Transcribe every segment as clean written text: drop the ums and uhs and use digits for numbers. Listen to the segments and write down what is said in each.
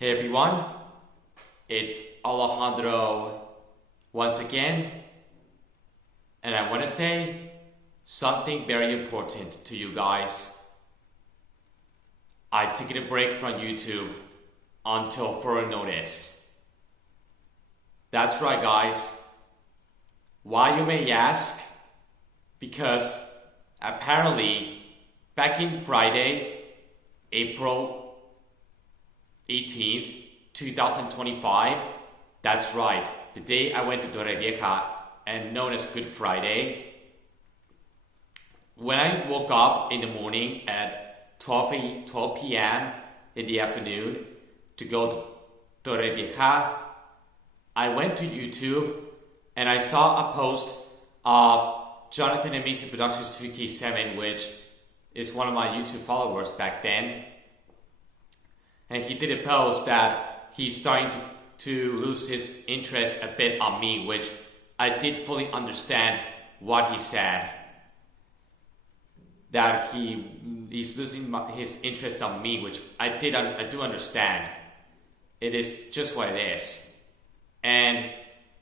Hey everyone, it's Alejandro once again, and I want to say something very important to you guys. I took a break from YouTube until further notice. That's right, guys. Why, you may ask? Because apparently back in Friday, April 18th, 2025, that's right, the day I went to Torrevieja and known as Good Friday. When I woke up in the morning at 12 p.m. in the afternoon to go to Torrevieja, I went to YouTube and I saw a post of Jonathan Amazing Productions 2K7, which is one of my YouTube followers back then. And he did a post that he's starting to lose his interest a bit on me, which I did fully understand what he said. That he's losing his interest on me, which I do understand. It is just what it is. And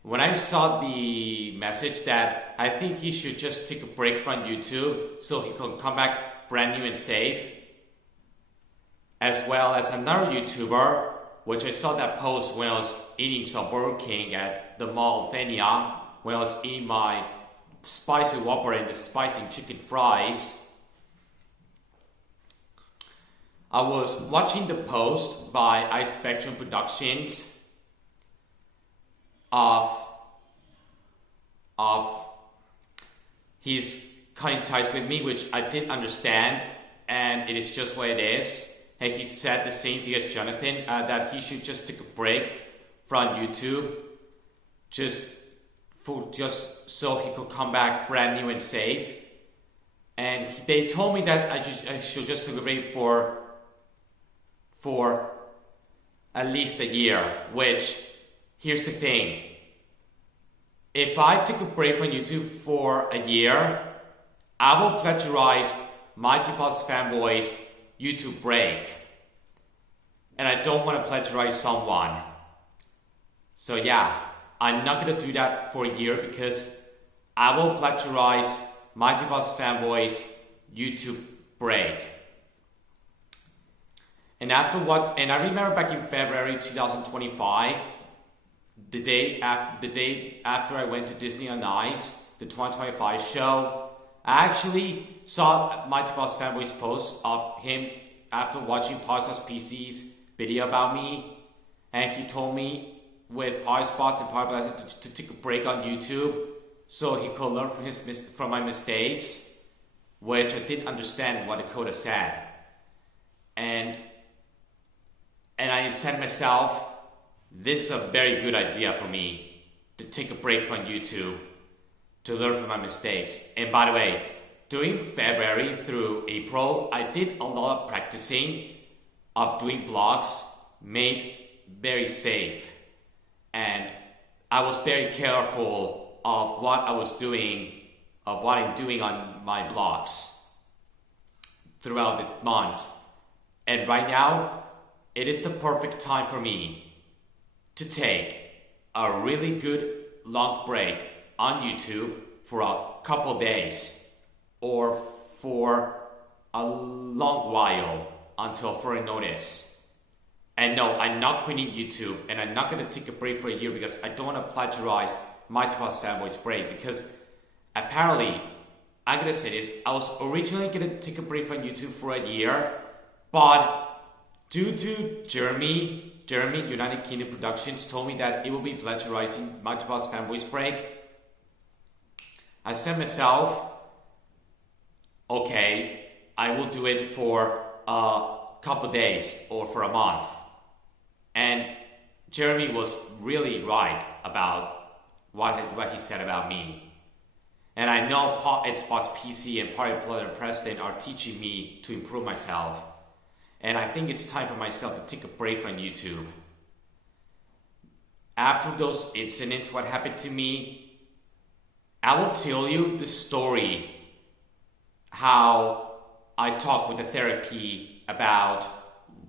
when I saw the message that I think he should just take a break from YouTube so he can come back brand new and safe, as well as another YouTuber, which I saw that post when I was eating some Burger King at the Mall of Thenia, when I was eating my spicy Whopper and the spicy chicken fries. I was watching the post by Ice Spectrum Productions of he's cutting ties with me, which I did understand, and it is just what it is. And he said the same thing as Jonathan, that he should just take a break from YouTube, just so he could come back brand new and safe. And they told me that I should just take a break for at least a year. Which, here's the thing: if I take a break from YouTube for a year, I will plagiarize Mighty Boss Fanboy's YouTube break, and I don't want to plagiarize someone. So yeah, I'm not gonna do that for a year because I will plagiarize Mighty Boss Fanboy's YouTube break. And and I remember back in February 2025, the day after I went to Disney on Ice, the 2025 show, I actually saw Mighty Boss Fanboy's post of him after watching Podspots PC's video about me, and he told me with Podspots and Podspots to take a break on YouTube so he could learn from my mistakes, which I didn't understand what Dakota said. And I said to myself, this is a very good idea for me to take a break from YouTube to learn from my mistakes. And by the way, during February through April, I did a lot of practicing of doing vlogs made very safe. And I was very careful of what I'm doing on my vlogs throughout the months. And right now, it is the perfect time for me to take a really good long break on YouTube for a couple days or for a long while until further notice. And no, I'm not quitting YouTube, and I'm not going to take a break for a year because I don't want to plagiarize Mighty Boss Fanboy's break, because apparently, I'm going to say this, I was originally going to take a break from YouTube for a year, but due to Jeremy United Kingdom Productions told me that it will be plagiarizing Mighty Boss Fanboy's break, I said myself, okay, I will do it for a couple days or for a month. And Jeremy was really right about what he said about me. And I know Podspots PC and Party Planner Preston are teaching me to improve myself. And I think it's time for myself to take a break from YouTube. After those incidents, what happened to me, I will tell you the story, how I talked with the therapy about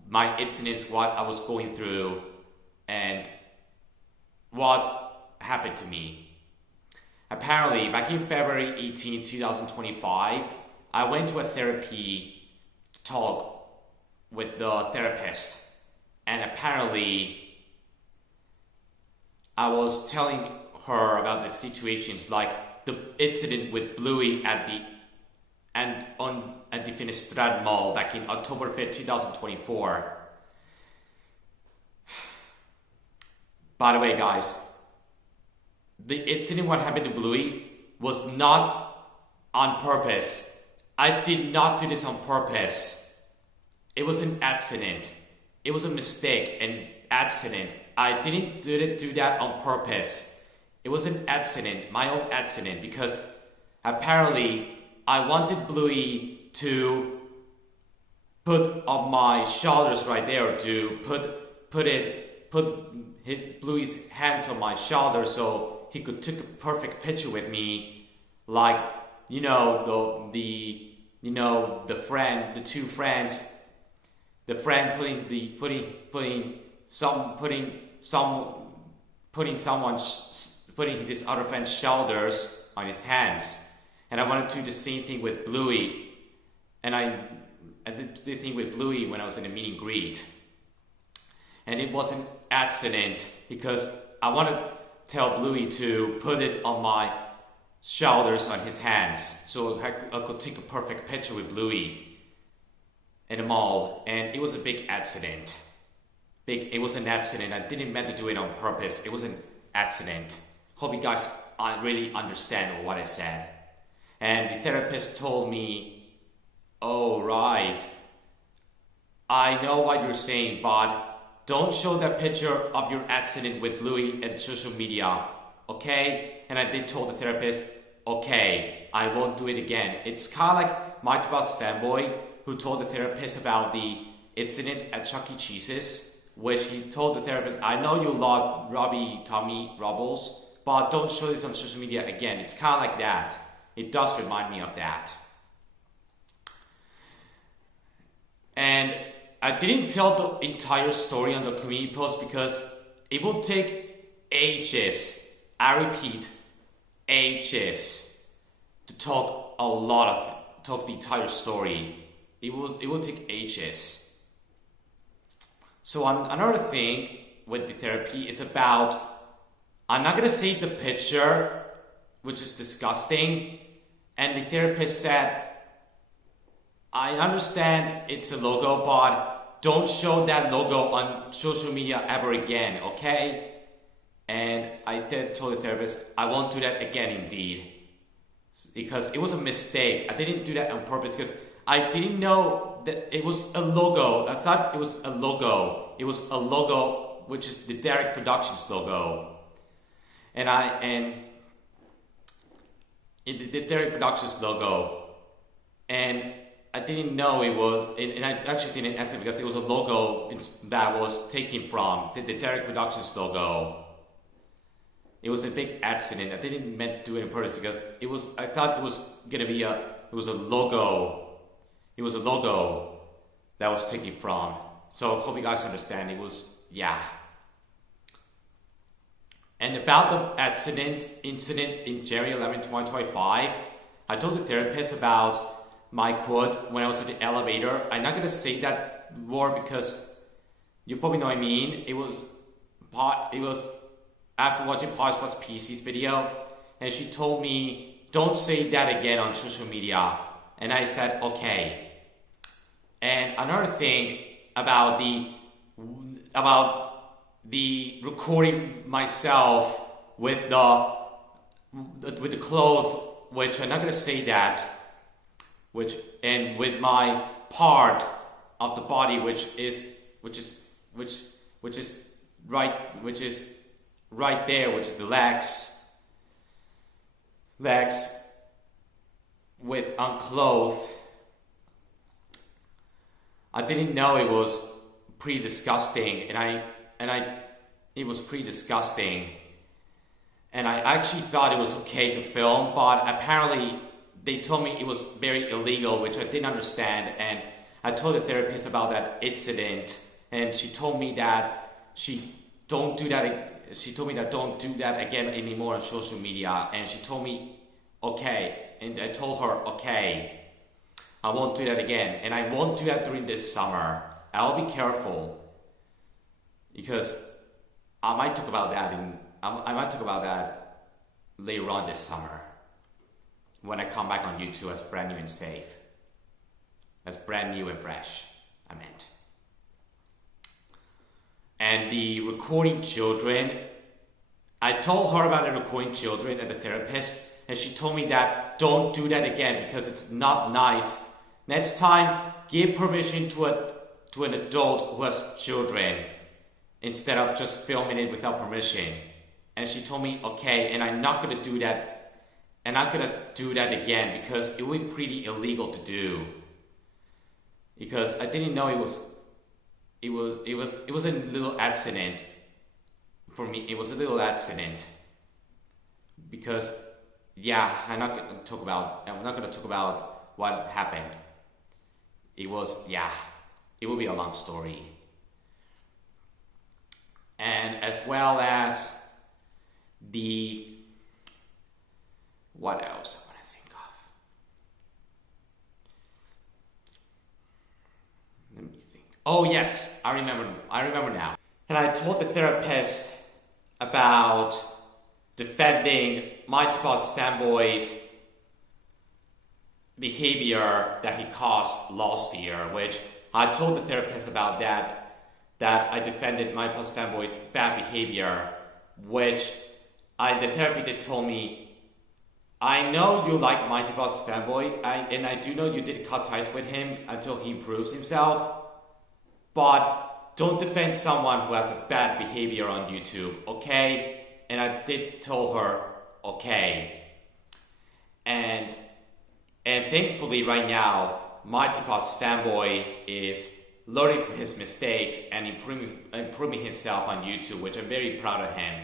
my incidents, what I was going through, and what happened to me. Apparently, back in February 18, 2025, I went to a therapy to talk with the therapist, and apparently I was telling her about the situations, like the incident with Bluey at the Finnistrad Mall back in October 5th, 2024. By the way, guys, the incident what happened to Bluey was not on purpose. I did not do this on purpose. It was an accident. It was a mistake, an accident. I didn't do that on purpose. It was an accident, my own accident, because apparently I wanted Bluey to put on my shoulders right there, to put his Bluey's hands on my shoulder so he could take a perfect picture with me, like the friend, the two friends, the friend putting this other friend's shoulders on his hands. And I wanted to do the same thing with Bluey. And I did the thing with Bluey when I was in a meet and greet. And it was an accident because I wanted to tell Bluey to put it on my shoulders on his hands so I could take a perfect picture with Bluey in the mall. And it was a big accident. It was an accident. I didn't meant to do it on purpose. It was an accident. Hope you guys really understand what I said. And the therapist told me, oh, right, I know what you're saying, but don't show that picture of your accident with Bluey at social media, okay? And I did tell the therapist, okay, I won't do it again. It's kind of like Mike Boss Fanboy, who told the therapist about the incident at Chuck E. Cheese's, which he told the therapist, I know you love Tommy Rubbles, but don't show this on social media again. It's kind of like that. It does remind me of that. And I didn't tell the entire story on the community post because it will take ages. I repeat, ages to talk the entire story. It will take ages. So another thing with the therapy is about, I'm not gonna say the picture, which is disgusting. And the therapist said, I understand it's a logo, but don't show that logo on social media ever again, okay? And I did tell the therapist, I won't do that again indeed. Because it was a mistake. I didn't do that on purpose because I didn't know that it was a logo. I thought it was a logo. It was a logo, which is the Derek Productions logo. The Derek Productions logo, and I didn't know it was, and I actually didn't ask it because it was a logo that was taken from the Derek Productions logo. It was a big accident. I didn't meant to do it on purpose because I thought it was gonna be a logo. It was a logo that was taken from. So I hope you guys understand. It was, yeah. And about the incident in January 11, 2025, I told the therapist about my quote when I was in the elevator. I'm not gonna say that word because you probably know what I mean. It was after watching Podspot's PC's video, and she told me, don't say that again on social media. And I said, okay. And another thing about the recording myself with the clothes, which I'm not gonna say that, and with my part of the body which is right there, which is the legs with unclothed. I didn't know it was pretty disgusting, it was pretty disgusting, and I actually thought it was okay to film, but apparently they told me it was very illegal, which I didn't understand, and I told the therapist about that incident, and she told me that don't do that. She told me that don't do that again anymore on social media, and she told me okay, and I told her okay, I won't do that again, and I won't do that during this summer. I'll be careful because I might talk about that later on this summer when I come back on YouTube as brand new and safe, as brand new and fresh. I meant. And the recording children, I told her about the recording children and the therapist, and she told me that don't do that again because it's not nice. Next time, give permission to an adult who has children instead of just filming it without permission. And she told me okay, and I'm not gonna do that, and I'm not gonna do that again because it would be pretty illegal to do. Because I didn't know it was a little accident for me. It was a little accident because I'm not gonna talk about what happened. It will be a long story. And as well as what else I want to think of? Let me think. Oh yes, I remember now. And I told the therapist about defending Mighty Boss Fanboy's behavior that he caused last year, which I told the therapist about that I defended Mighty Boss Fanboy's bad behavior, which the therapist did told me, I know you like Mighty Boss Fanboy, and I do know you did cut ties with him until he proves himself, but don't defend someone who has a bad behavior on YouTube, okay? And I did tell her, okay. And thankfully right now, Mighty Boss Fanboy is learning from his mistakes and improving himself on YouTube, which I'm very proud of him.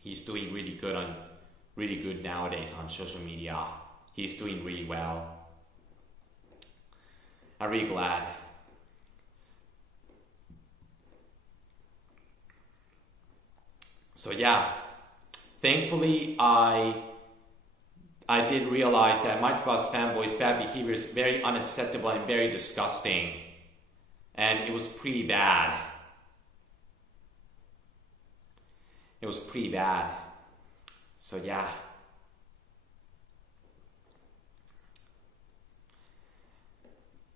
He's doing really good nowadays on social media. He's doing really well. I'm really glad. So yeah, thankfully I did realize that Mighty Boss Fanboy's bad behavior is very unacceptable and very disgusting. And it was pretty bad. So yeah.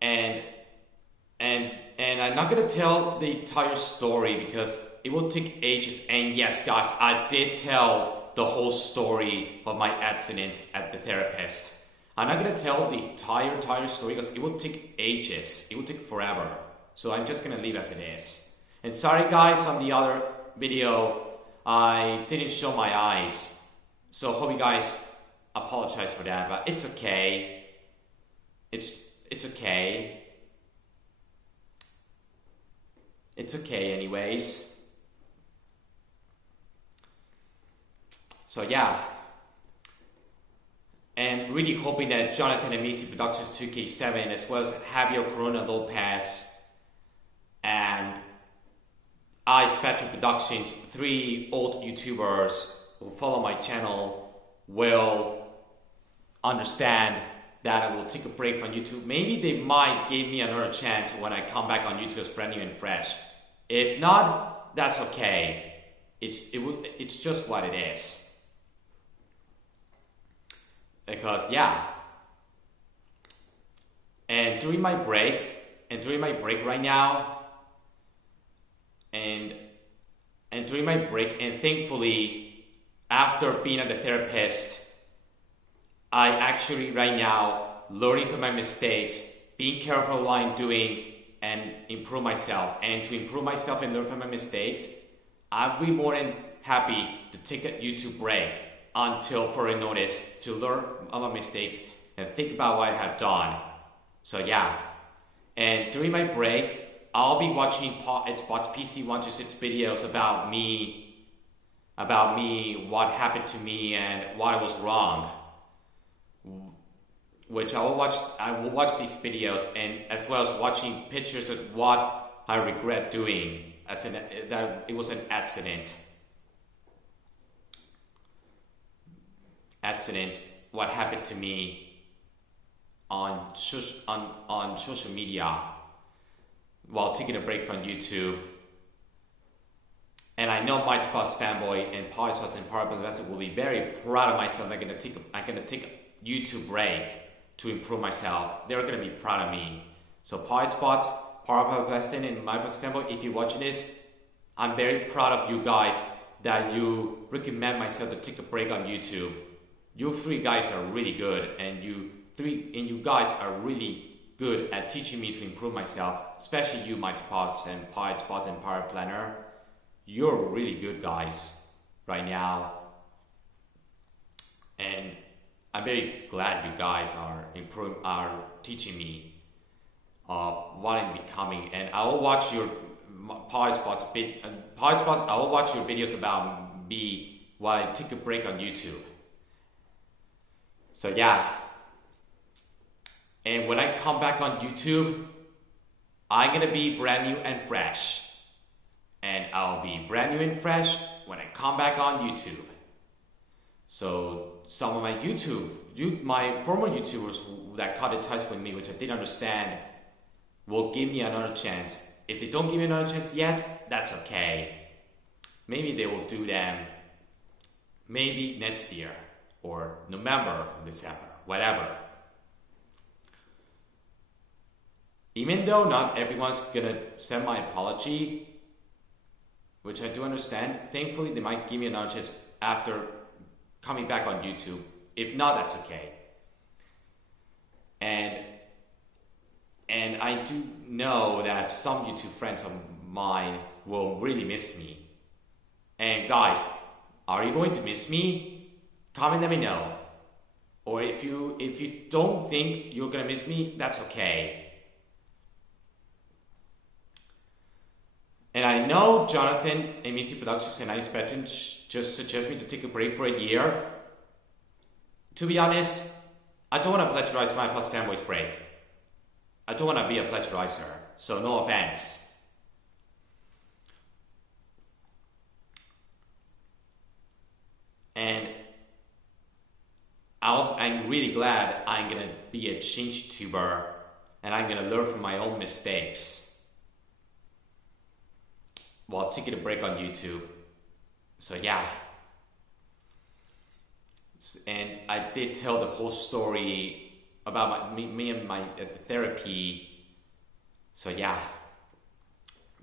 And I'm not gonna tell the entire story because it will take ages. And yes, guys, I did tell the whole story of my accidents at the therapist. I'm not gonna tell the entire story because it will take ages. It will take forever. So I'm just gonna leave as it is. And sorry guys, on the other video, I didn't show my eyes. So hope you guys apologize for that, but it's okay. It's okay. It's okay anyways. So yeah, and really hoping that Jonathan and Macy Productions 2K7 as well as Javier Corona Lopez and Spectrum Productions, 3 old YouTubers who follow my channel, will understand that I will take a break from YouTube. Maybe they might give me another chance when I come back on YouTube as brand new and fresh. If not, that's okay. It's just what it is. Because yeah, and during my break right now, and thankfully after being at the therapist, I actually right now learning from my mistakes, being careful what I'm doing, and improve myself. And to improve myself and learn from my mistakes, I'll be more than happy to take a YouTube break until further notice to learn of my mistakes and think about what I have done. So yeah, and during my break, I'll be watching Xbox PC 126 videos about me, what happened to me and what I was wrong. which I will watch these videos, and as well as watching pictures of what I regret doing that it was an accident. What happened to me on social media while taking a break from YouTube. And I know Mighty Boss Fanboy and Polysports and Power Investor will be very proud of myself. I'm gonna take a YouTube break to improve myself. They're gonna be proud of me. So Polysports, Power Investing, and Mighty Boss Fanboy, if you're watching this, I'm very proud of you guys that you recommend myself to take a break on YouTube. You three guys are really good, and you guys are really good at teaching me to improve myself, especially you, Mighty Boss and Polysports and Power Planner. You're really good guys right now, and I'm very glad you guys are teaching me what I'm becoming. And I will watch your Polysports. I will watch your videos about me while I take a break on YouTube. So yeah, and when I come back on YouTube, I'm gonna be brand new and fresh. And I'll be brand new and fresh when I come back on YouTube. So some of my former YouTubers that cut in touch with me, which I didn't understand, will give me another chance. If they don't give me another chance yet, that's okay. Maybe they will do them maybe next year or November, December, whatever. Even though not everyone's gonna send my apology, which I do understand, thankfully they might give me another chance after coming back on YouTube. If not, that's okay. And I do know that some YouTube friends of mine will really miss me. And guys, are you going to miss me? Comment, let me know. Or if you don't think you're gonna miss me, that's okay. And I know Jonathan and Missy Productions and Ice Veteran just suggest me to take a break for a year. To be honest, I don't want to plagiarize my Plus Fanboys break. I don't want to be a plagiarizer, so no offense. And I'm really glad I'm going to be a change tuber, and I'm going to learn from my own mistakes while taking a break on YouTube. So yeah. And I did tell the whole story about me and my therapy. So yeah,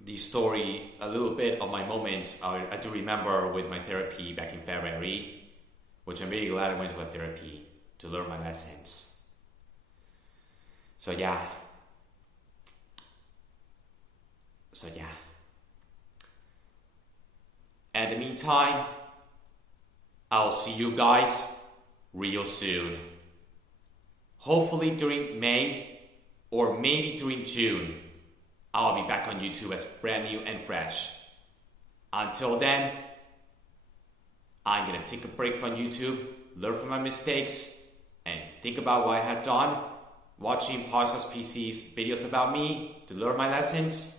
the story, a little bit of my moments I do remember with my therapy back in February, which I'm really glad I went to a therapy to learn my lessons. So yeah. In the meantime, I'll see you guys real soon. Hopefully during May or maybe during June, I'll be back on YouTube as brand new and fresh. Until then, I'm gonna take a break from YouTube, learn from my mistakes, and think about what I have done, watching Podcast PC's videos about me to learn my lessons,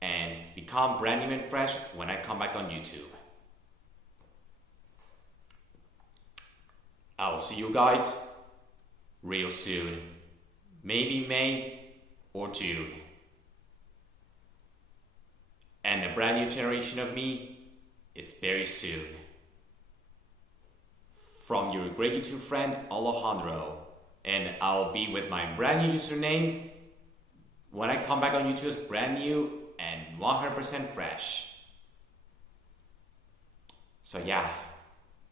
and become brand new and fresh when I come back on YouTube. I will see you guys real soon. Maybe May or June. And a brand new generation of me is very soon. From your great YouTube friend, Alejandro. And I'll be with my brand new username when I come back on YouTube as brand new and 100% fresh. So yeah,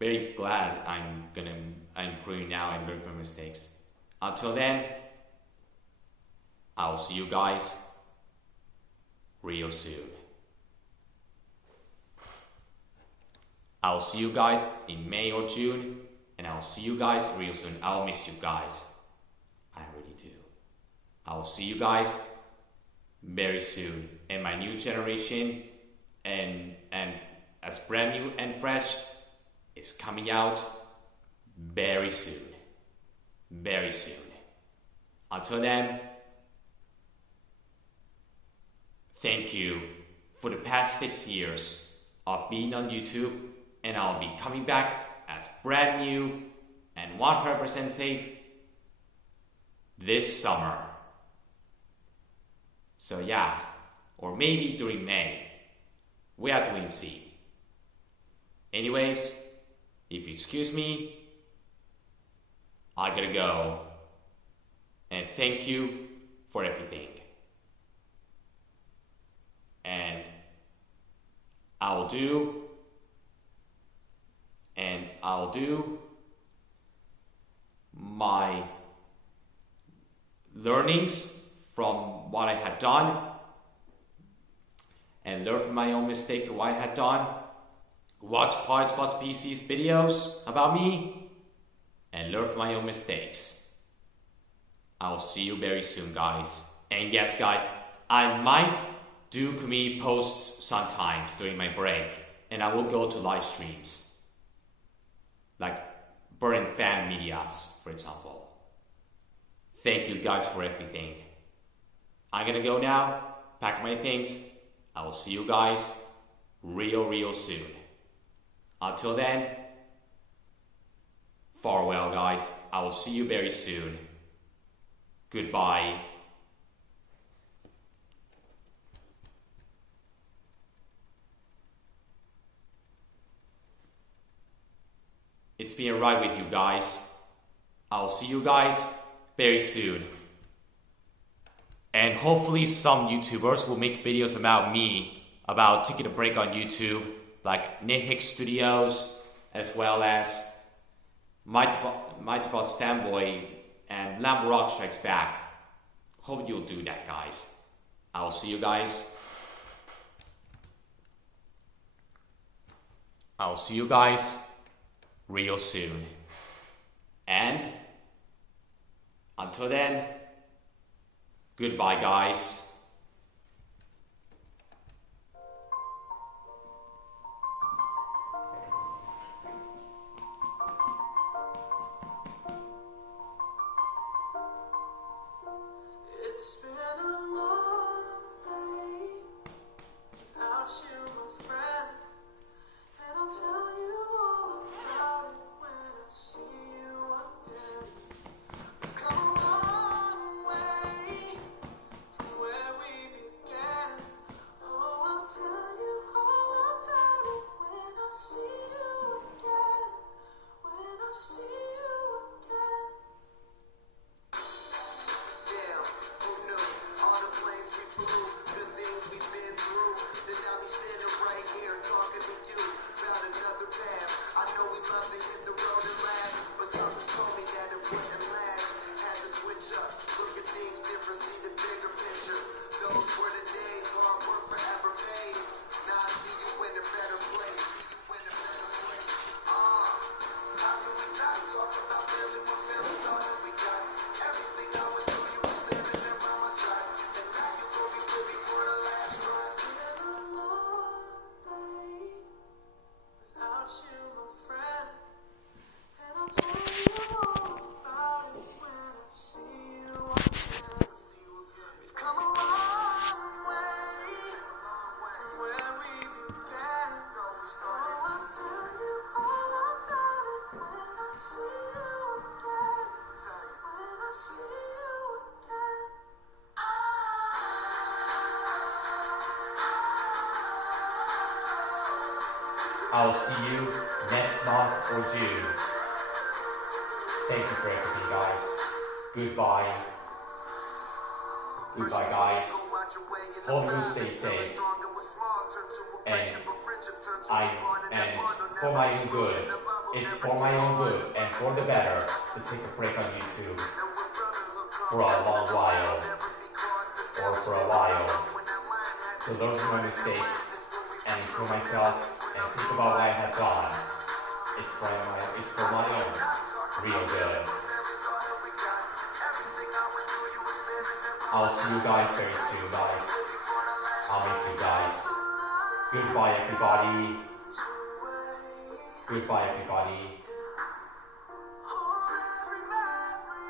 very glad I'm improving now and learning from mistakes. Until then, I'll see you guys real soon. I'll see you guys in May or June, and I'll see you guys real soon. I'll miss you guys. I really do. I'll see you guys very soon. And my new generation and as brand new and fresh is coming out very soon. very soon. Until then, thank you for the past 6 years of being on YouTube, and I'll be coming back as brand new and 100% safe this summer. So yeah, or maybe during May. We have to wait and see. Anyways, if you excuse me, I gotta go. And thank you for everything. And I'll do my learnings from what I had done and learn from my own mistakes of what I had done. Watch Parts Plus PC's videos about me and learn from my own mistakes. I'll see you very soon, guys. And yes, guys, I might do community posts sometimes during my break, and I will go to live streams, like Burn Fan Medias, for example. Thank you guys for everything. I'm gonna go now, pack my things. I will see you guys real soon. Until then, farewell, guys. I will see you very soon. Goodbye. It's been a ride with you guys. I'll see you guys very soon. And hopefully some YouTubers will make videos about me, about taking a break on YouTube, like Nick Hicks Studios, as well as Mighty Boss Fanboy and Lambo Rock Strikes Back. Hope you'll do that, guys. I'll see you guys. I'll see you guys real soon. And until then, goodbye, guys. It's been a long day without you, my friend, and I'll tell you all about it when I see you again. We've come a long way from where we began. Oh, I'll tell you all about it when I see you again. When I see you again. Damn, who knew? All the planes we flew, the things we've been through. Then I'll be standing right here talking to you about another path. I know we'd love to hit the road and laugh, but something told me that it wouldn't last. Had to switch up, look at things different, see the bigger picture. Those were the days, hard work forever pays. Now I see you in a better place. How can we not talk about family when family's all that we got? Everything I went through, you were standing there by my side. And now you gon' be with me for the last ride. It's been a long day without you, my friend. And I'll tell you all about it when I see you again. We've come a long way from where we began. Oh, I'll tell you all about it when I see you again. When I see you again. I'll see you next month or June. Thank you for everything, guys. Goodbye. Goodbye, guys. Hope you stay safe. And it's for my own good. It's for my own good and for the better to take a break on YouTube for a long while, or for a while, to learn from my mistakes and improve myself and think about what I have done. It's for my own real good. I'll see you guys very soon, guys. I'll miss you guys. Goodbye, everybody. Goodbye, everybody. Hold every memory